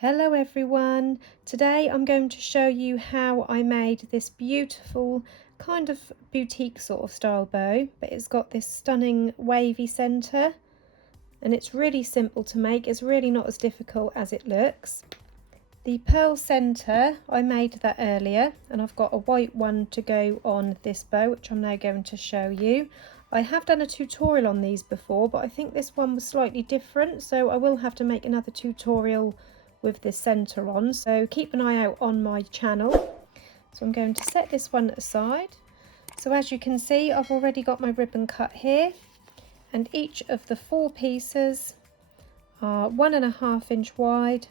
Hello everyone, today I'm going to show you how I made this beautiful kind of boutique sort of style bow, but it's got this stunning wavy centre and it's really simple to make. It's really not as difficult as it looks. The pearl centre, I made that earlier and I've got a white one to go on this bow, which I'm now going to show you. I have done a tutorial on these before, but I think this one was slightly different, so I will have to make another tutorial with this centre on, so keep an eye out on my channel. So I'm going to set this one aside. So as you can see, I've already got my ribbon cut here, and each of the 4 pieces are 1.5 inch wide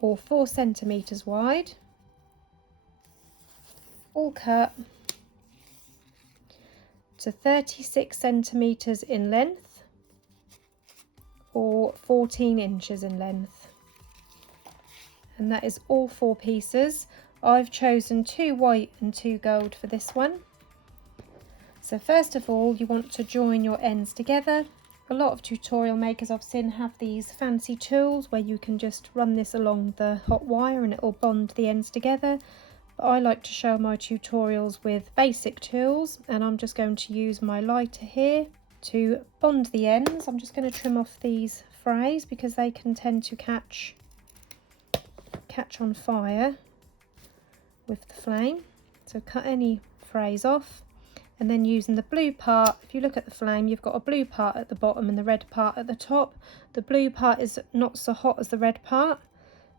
or 4 centimeters wide, all cut to 36 centimeters in length or 14 inches in length. And that is all 4 pieces. I've chosen 2 white and 2 gold for this one. So first of all, you want to join your ends together. A lot of tutorial makers I've seen have these fancy tools where you can just run this along the hot wire and it will bond the ends together. But I like to show my tutorials with basic tools, and I'm just going to use my lighter here to bond the ends. I'm just going to trim off these frays because they can tend to catch on fire with the flame, so cut any frays off, and then using the blue part, if you look at the flame, you've got a blue part at the bottom and the red part at the top. The blue part is not so hot as the red part,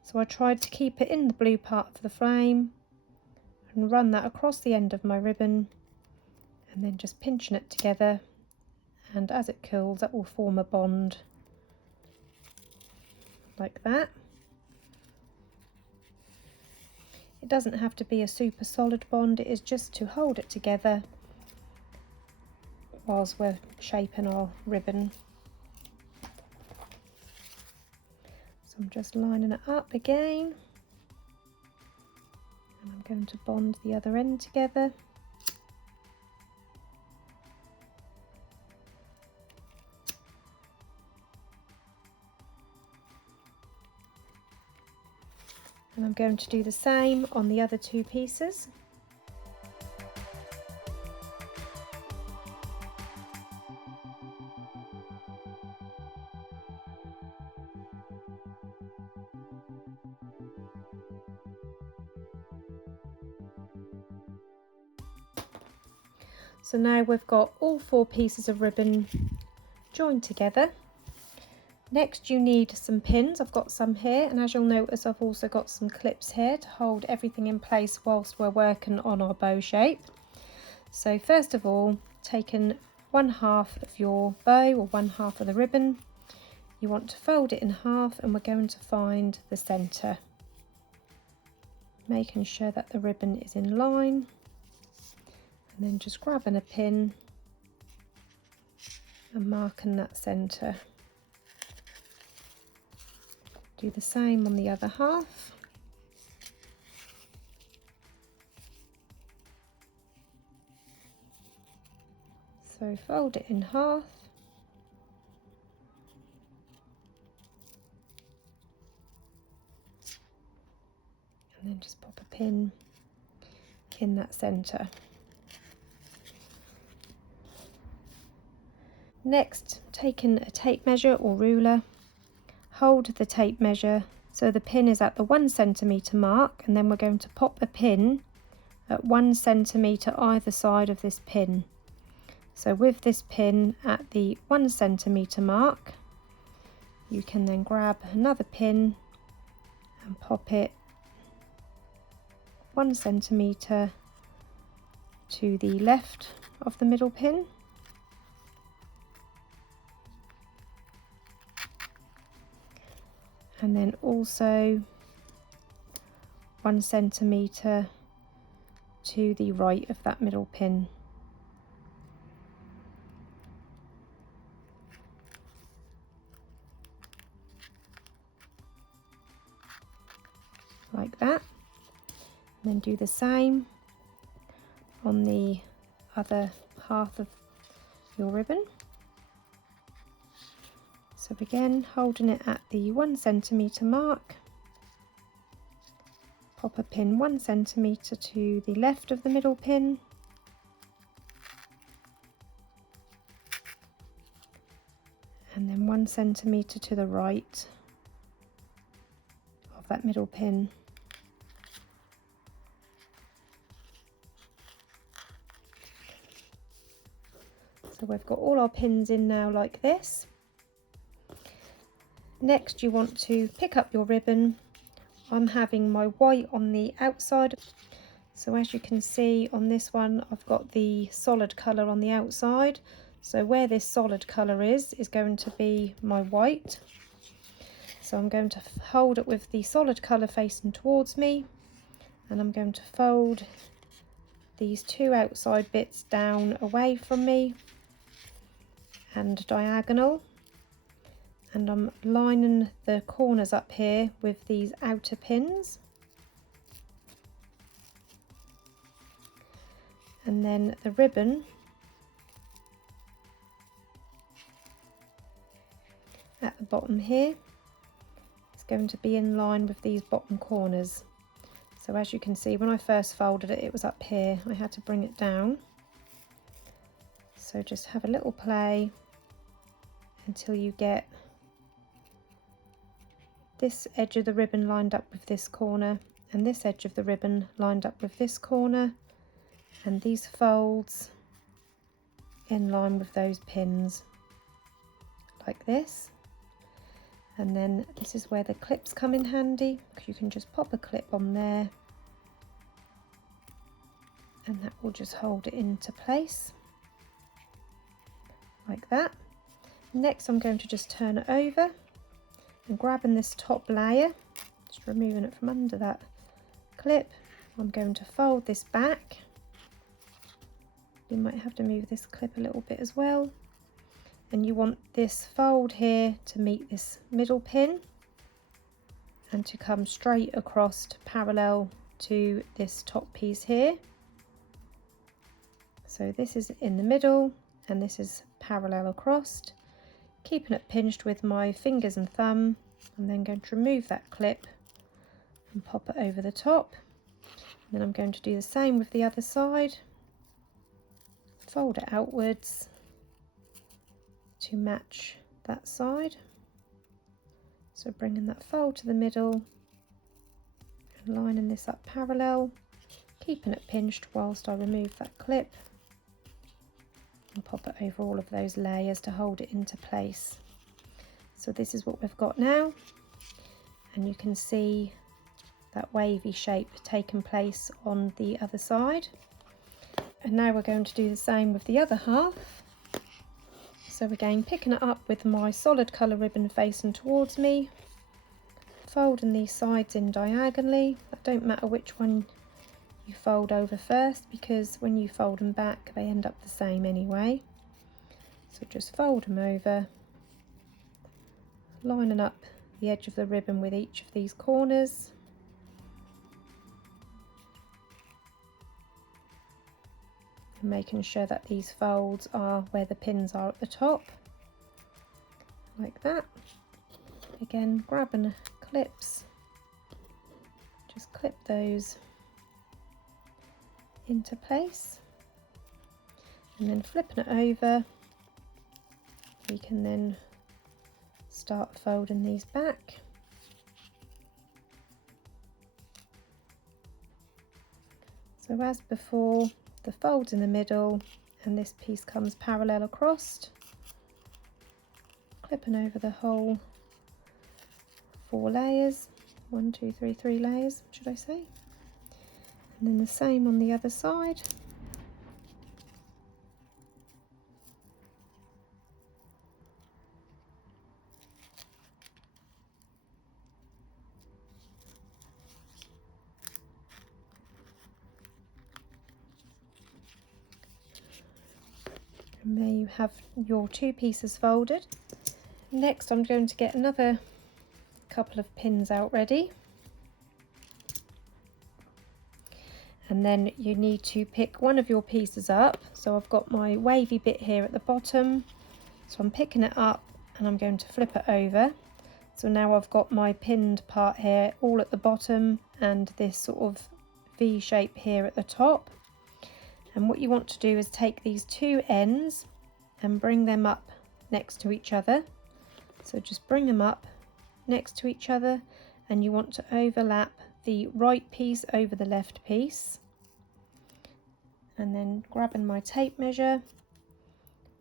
so I tried to keep it in the blue part of the flame and run that across the end of my ribbon, and then just pinching it together, and as it cools that will form a bond like that. It doesn't have to be a super solid bond, it is just to hold it together whilst we're shaping our ribbon. So I'm just lining it up again, and I'm going to bond the other end together. And I'm going to do the same on the other 2 pieces. So now we've got all 4 pieces of ribbon joined together. Next you need some pins. I've got some here, and as you'll notice I've also got some clips here to hold everything in place whilst we're working on our bow shape. So first of all, taking 1/2 of your bow or 1/2 of the ribbon, you want to fold it in half, and we're going to find the centre, making sure that the ribbon is in line, and then just grabbing a pin and marking that centre. Do the same on the other half. So fold it in half, and then just pop a pin in that centre. Next, taking a tape measure or ruler, hold the tape measure so the pin is at the 1 centimetre mark, and then we're going to pop a pin at 1 centimetre either side of this pin. So with this pin at the 1 centimetre mark, you can then grab another pin and pop it 1 centimetre to the left of the middle pin. And then also 1 centimetre to the right of that middle pin. Like that. And then do the same on the other half of your ribbon. So again, holding it at the 1 centimetre mark, pop a pin 1 centimetre to the left of the middle pin, and then 1 centimetre to the right of that middle pin. So we've got all our pins in now like this. Next you want to pick up your ribbon. I'm having my white on the outside. So as you can see on this one, I've got the solid colour on the outside. So where this solid colour is going to be my white. So I'm going to hold it with the solid colour facing towards me, and I'm going to fold these 2 outside bits down away from me and diagonal, and I'm lining the corners up here with these outer pins, and then the ribbon at the bottom here is going to be in line with these bottom corners. So as you can see, when I first folded it, it was up here. I had to bring it down. So just have a little play until you get this edge of the ribbon lined up with this corner, and this edge of the ribbon lined up with this corner, and these folds in line with those pins, like this. And then this is where the clips come in handy, because you can just pop a clip on there and that will just hold it into place, like that. Next I'm going to just turn it over and grabbing this top layer, just removing it from under that clip, I'm going to fold this back. You might have to move this clip a little bit as well, and you want this fold here to meet this middle pin and to come straight across parallel to this top piece here. So this is in the middle and this is parallel across. Keeping it pinched with my fingers and thumb, I'm then going to remove that clip and pop it over the top. And then I'm going to do the same with the other side. Fold it outwards to match that side. So bringing that fold to the middle and lining this up parallel, keeping it pinched whilst I remove that clip and pop it over all of those layers to hold it into place. So this is what we've got now, and you can see that wavy shape taking place on the other side. And now we're going to do the same with the other half. So again, picking it up with my solid colour ribbon facing towards me, folding these sides in diagonally. It don't matter which one you fold over first, because when you fold them back they end up the same anyway. So just fold them over, lining up the edge of the ribbon with each of these corners. And making sure that these folds are where the pins are at the top, like that. Again, grabbing clips, just clip those into place, and then flipping it over, we can then start folding these back. So as before, the folds in the middle and this piece comes parallel across, clipping over the whole 4 layers, 1, 2, 3, 3 layers should I say, and then the same on the other side. And there you have your 2 pieces folded. Next I'm going to get another couple of pins out ready, and then you need to pick one of your pieces up. So I've got my wavy bit here at the bottom, so I'm picking it up and I'm going to flip it over. So now I've got my pinned part here all at the bottom and this sort of V shape here at the top. And what you want to do is take these two ends and bring them up next to each other. So just bring them up next to each other, and you want to overlap the right piece over the left piece. And then grabbing my tape measure,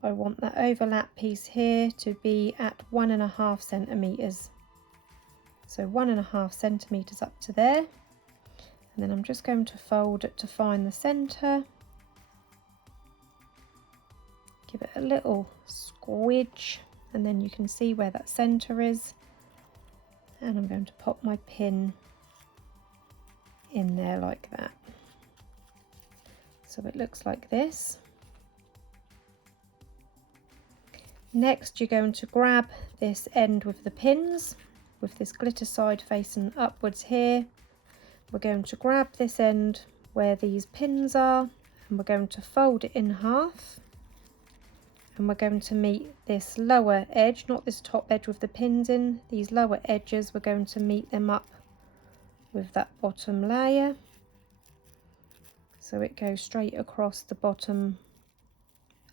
I want that overlap piece here to be at 1.5 centimeters. So 1.5 centimeters up to there. And then I'm just going to fold it to find the center. Give it a little squidge, and then you can see where that center is. And I'm going to pop my pin in there like that. So it looks like this. Next, you're going to grab this end with the pins, with this glitter side facing upwards here. We're going to grab this end where these pins are, and we're going to fold it in half. And we're going to meet this lower edge, not this top edge with the pins in, these lower edges, we're going to meet them up with that bottom layer. So it goes straight across the bottom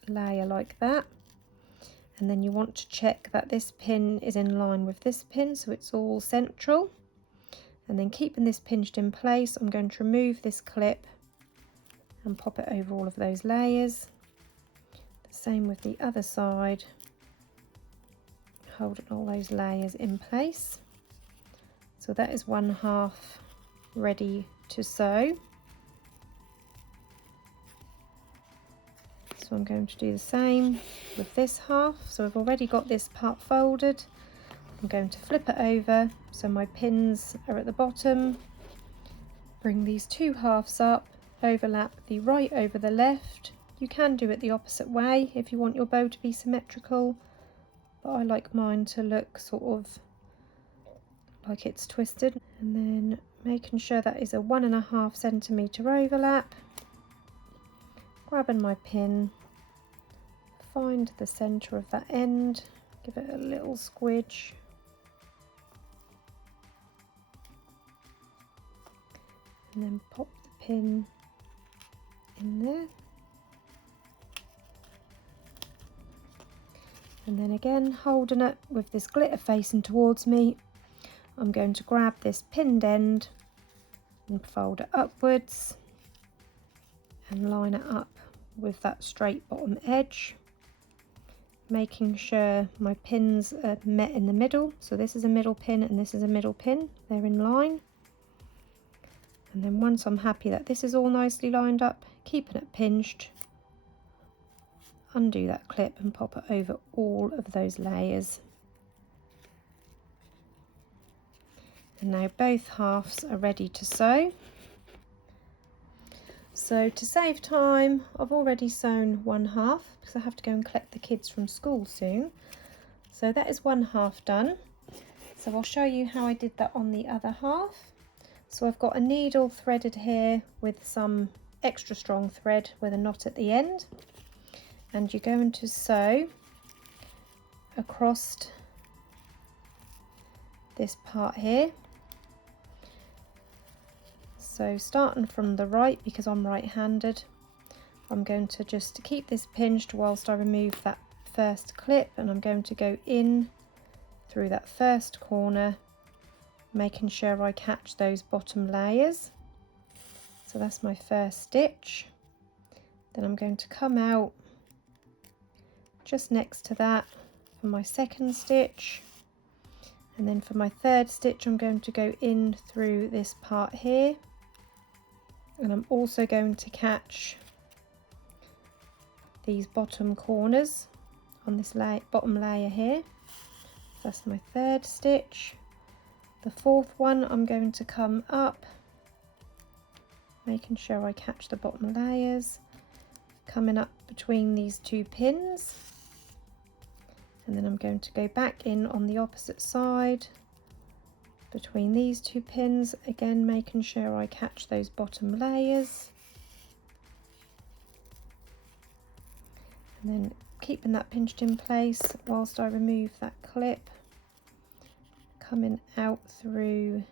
layer like that. And then you want to check that this pin is in line with this pin, so it's all central. And then keeping this pinched in place, I'm going to remove this clip and pop it over all of those layers. Same with the other side, holding all those layers in place. So that is one half ready to sew. So I'm going to do the same with this half. So I've already got this part folded. I'm going to flip it over so my pins are at the bottom. Bring these two halves up, overlap the right over the left. You can do it the opposite way if you want your bow to be symmetrical, but I like mine to look sort of like it's twisted. And then making sure that is a 1.5 centimeter overlap, grabbing my pin, find the center of that end, give it a little squidge, and then pop the pin in there. And then again, holding it with this glitter facing towards me, I'm going to grab this pinned end and fold it upwards and line it up with that straight bottom edge, making sure my pins are met in the middle. So this is a middle pin and this is a middle pin, they're in line. And then once I'm happy that this is all nicely lined up, keeping it pinched, undo that clip and pop it over all of those layers. And now both halves are ready to sew. So to save time, I've already sewn one half because I have to go and collect the kids from school soon. So that is one half done. So I'll show you how I did that on the other half. So I've got a needle threaded here with some extra strong thread with a knot at the end. And you're going to sew across this part here. So starting from the right, because I'm right-handed, I'm going to just keep this pinched whilst I remove that first clip, and I'm going to go in through that first corner, making sure I catch those bottom layers. So that's my first stitch. Then I'm going to come out just next to that for my second stitch, and then for my third stitch I'm going to go in through this part here, and I'm also going to catch these bottom corners on this bottom layer here. So that's my third stitch. The fourth one I'm going to come up, making sure I catch the bottom layers, coming up between these two pins, and then I'm going to go back in on the opposite side between these two pins, again making sure I catch those bottom layers, and then keeping that pinched in place whilst I remove that clip, coming out through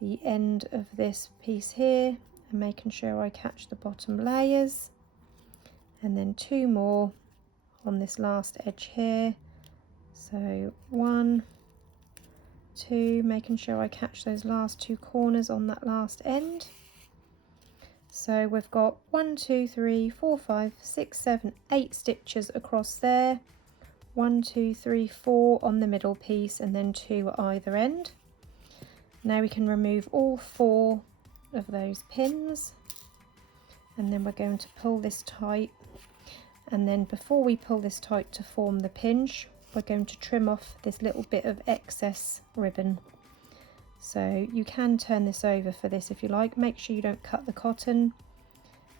the end of this piece here and making sure I catch the bottom layers, and then 2 more on this last edge here. So 1, 2, making sure I catch those last 2 corners on that last end. So we've got 1, 2, 3, 4, 5, 6, 7, 8 stitches across there. 1, 2, 3, 4 on the middle piece, and then 2 at either end. Now we can remove all 4 of those pins, and then we're going to pull this tight, and then before we pull this tight to form the pinch, we're going to trim off this little bit of excess ribbon. So you can turn this over for this if you like. Make sure you don't cut the cotton.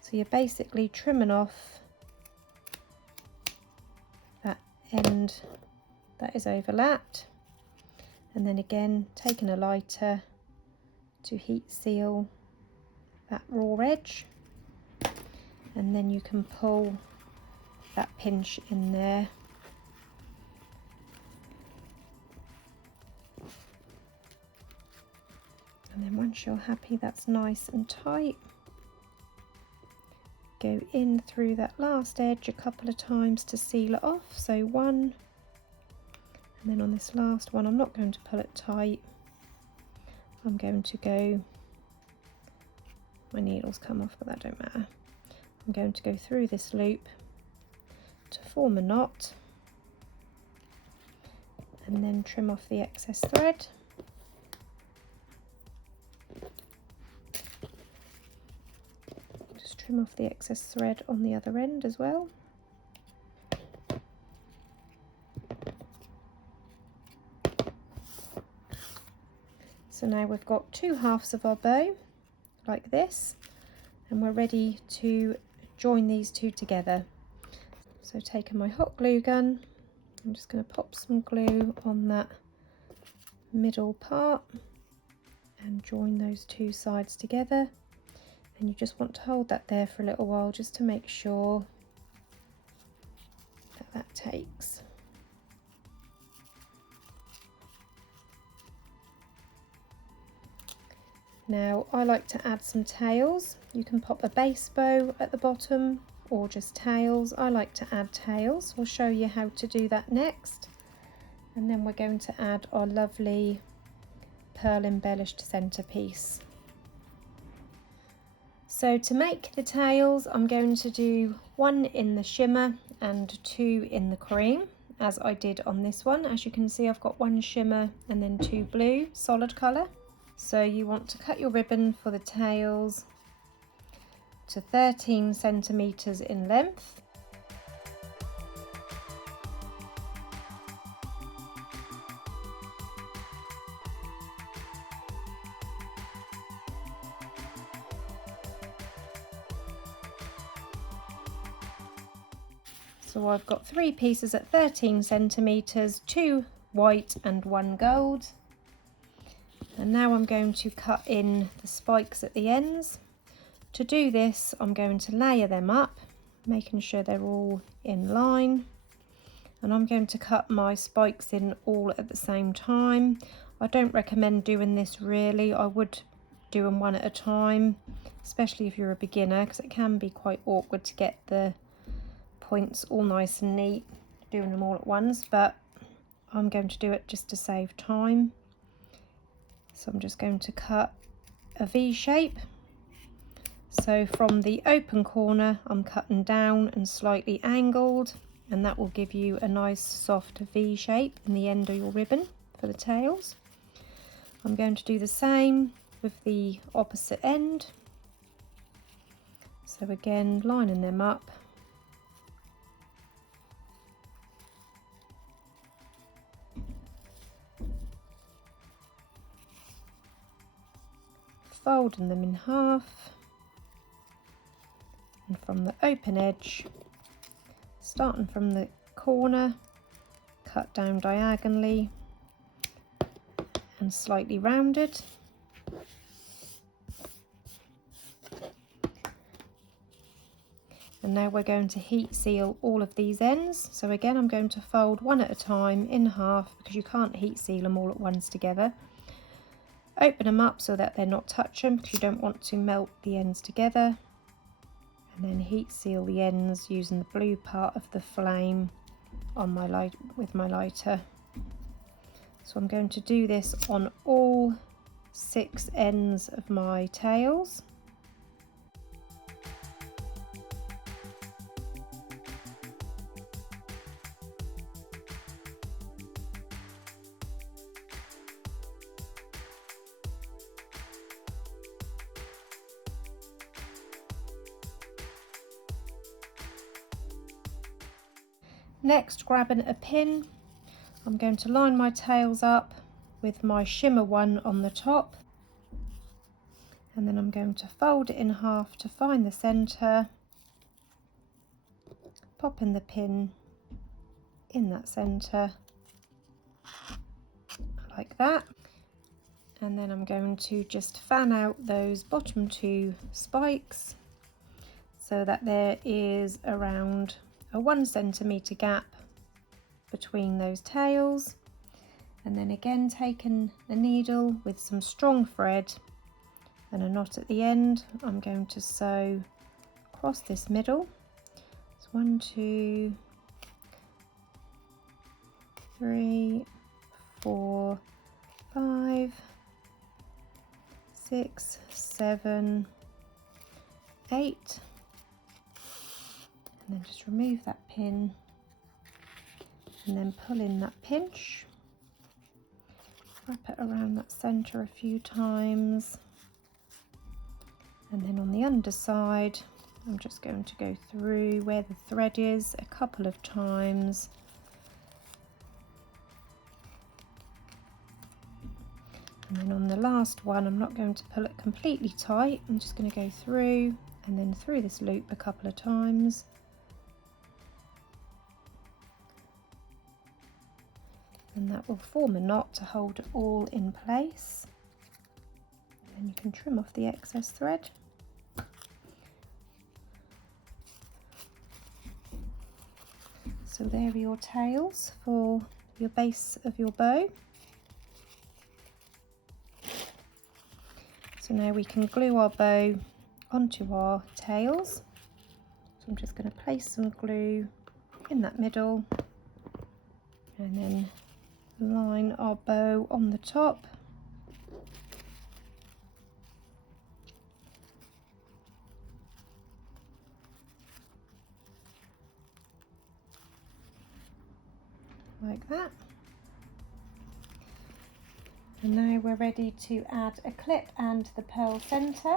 So you're basically trimming off that end that is overlapped, and then again taking a lighter to heat seal that raw edge, and then you can pull that pinch in there. And then once you're happy that's nice and tight, go in through that last edge a couple of times to seal it off. So 1, and then on this last one I'm not going to pull it tight. I'm going to go, my needles come off but that don't matter. I'm going to go through this loop to form a knot, and then trim off the excess thread. Just trim off the excess thread on the other end as well. So now we've got 2 halves of our bow like this, and we're ready to join these 2 together. So taking my hot glue gun, I'm just going to pop some glue on that middle part and join those 2 sides together, and you just want to hold that there for a little while just to make sure that that takes. Now I like to add some tails. You can pop a base bow at the bottom or just tails. I like to add tails. I'll show you how to do that next. And then we're going to add our lovely pearl embellished centerpiece. So to make the tails, I'm going to do 1 in the shimmer and 2 in the cream, as I did on this one. As you can see, I've got 1 shimmer and then 2 blue solid colour. So you want to cut your ribbon for the tails to 13 centimetres in length. So I've got 3 pieces at 13 centimetres, 2 white and 1 gold. And now I'm going to cut in the spikes at the ends. To do this, I'm going to layer them up, making sure they're all in line. And I'm going to cut my spikes in all at the same time. I don't recommend doing this really. I would do them one at a time, especially if you're a beginner, because it can be quite awkward to get the points all nice and neat doing them all at once, but I'm going to do it just to save time. So I'm just going to cut a V shape. So from the open corner I'm cutting down and slightly angled, and that will give you a nice soft V shape in the end of your ribbon for the tails. I'm going to do the same with the opposite end. So again, lining them up. Folding them in half, and from the open edge, starting from the corner, cut down diagonally and slightly rounded. And now we're going to heat seal all of these ends. So again, I'm going to fold one at a time in half because you can't heat seal them all at once together. Open them up so that they're not touching because you don't want to melt the ends together. And then heat seal the ends using the blue part of the flame on my light with my lighter. So I'm going to do this on all 6 ends of my tails. Next, grabbing a pin, I'm going to line my tails up with my shimmer one on the top, and then I'm going to fold it in half to find the centre, popping the pin in that centre like that, and then I'm going to just fan out those bottom 2 spikes so that there is around a 1 centimetre gap between those tails. And then again, taking a needle with some strong thread and a knot at the end, I'm going to sew across this middle. It's 1, 2, 3, 4, 5, 6, 7, 8, and then just remove that pin and then pull in that pinch, wrap it around that centre a few times, and then on the underside I'm just going to go through where the thread is a couple of times, and then on the last one I'm not going to pull it completely tight, I'm just going to go through and then through this loop a couple of times. And that will form a knot to hold it all in place. Then you can trim off the excess thread. So there are your tails for your base of your bow. So now we can glue our bow onto our tails. So I'm just going to place some glue in that middle and then line our bow on the top. Like that. And now we're ready to add a clip and the pearl centre.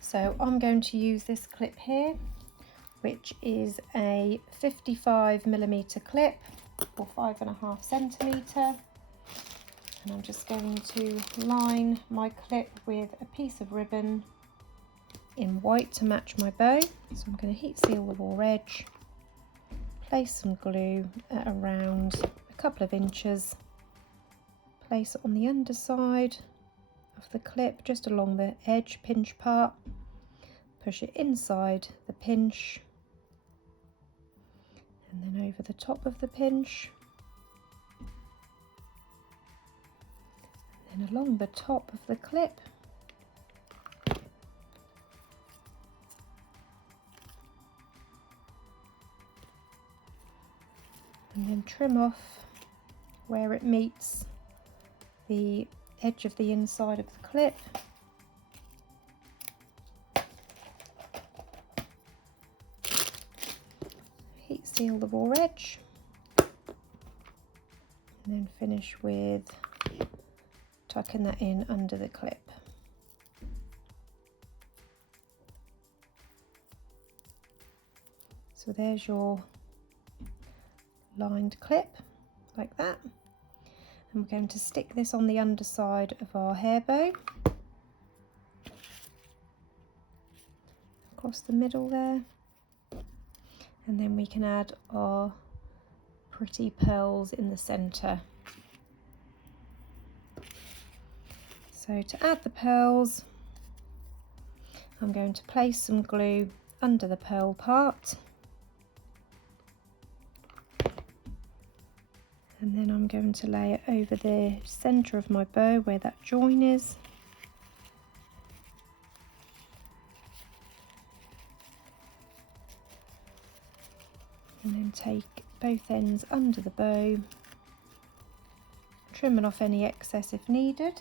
So I'm going to use this clip here, which is a 55mm clip or 5.5 centimetre, and I'm just going to line my clip with a piece of ribbon in white to match my bow. So I'm going to heat seal the raw edge, place some glue at around a couple of inches, place it on the underside of the clip just along the edge pinch part, push it inside the pinch and then over the top of the pinch, and then along the top of the clip, and then trim off where it meets the edge of the inside of the clip. Heat seal the raw edge and then finish with tucking that in under the clip. So there's your lined clip like that, and we're going to stick this on the underside of our hair bow across the middle there, and then we can add our pretty pearls in the centre. So to add the pearls, I'm going to place some glue under the pearl part, and then I'm going to lay it over the centre of my bow where that join is. And then take both ends under the bow, trimming off any excess if needed.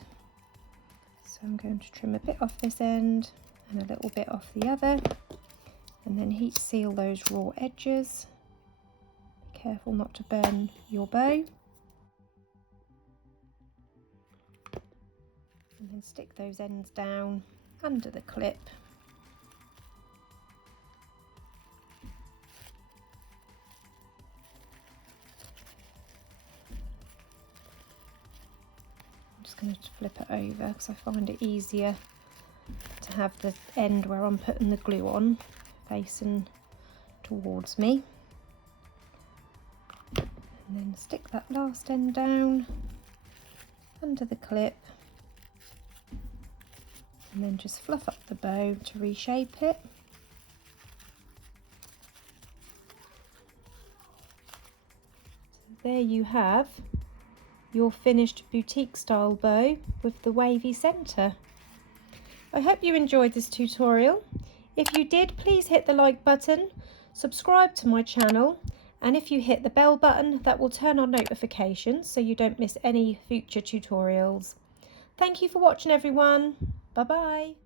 So I'm going to trim a bit off this end and a little bit off the other, and then heat seal those raw edges. Be careful not to burn your bow. And then stick those ends down under the clip. I'm just going to flip it over because I find it easier to have the end where I'm putting the glue on facing towards me. And then stick that last end down under the clip, and then just fluff up the bow to reshape it. So there you have your finished boutique style bow with the wavy centre. I hope you enjoyed this tutorial. If you did, please hit the like button, subscribe to my channel, and if you hit the bell button, that will turn on notifications so you don't miss any future tutorials. Thank you for watching, everyone. Bye bye.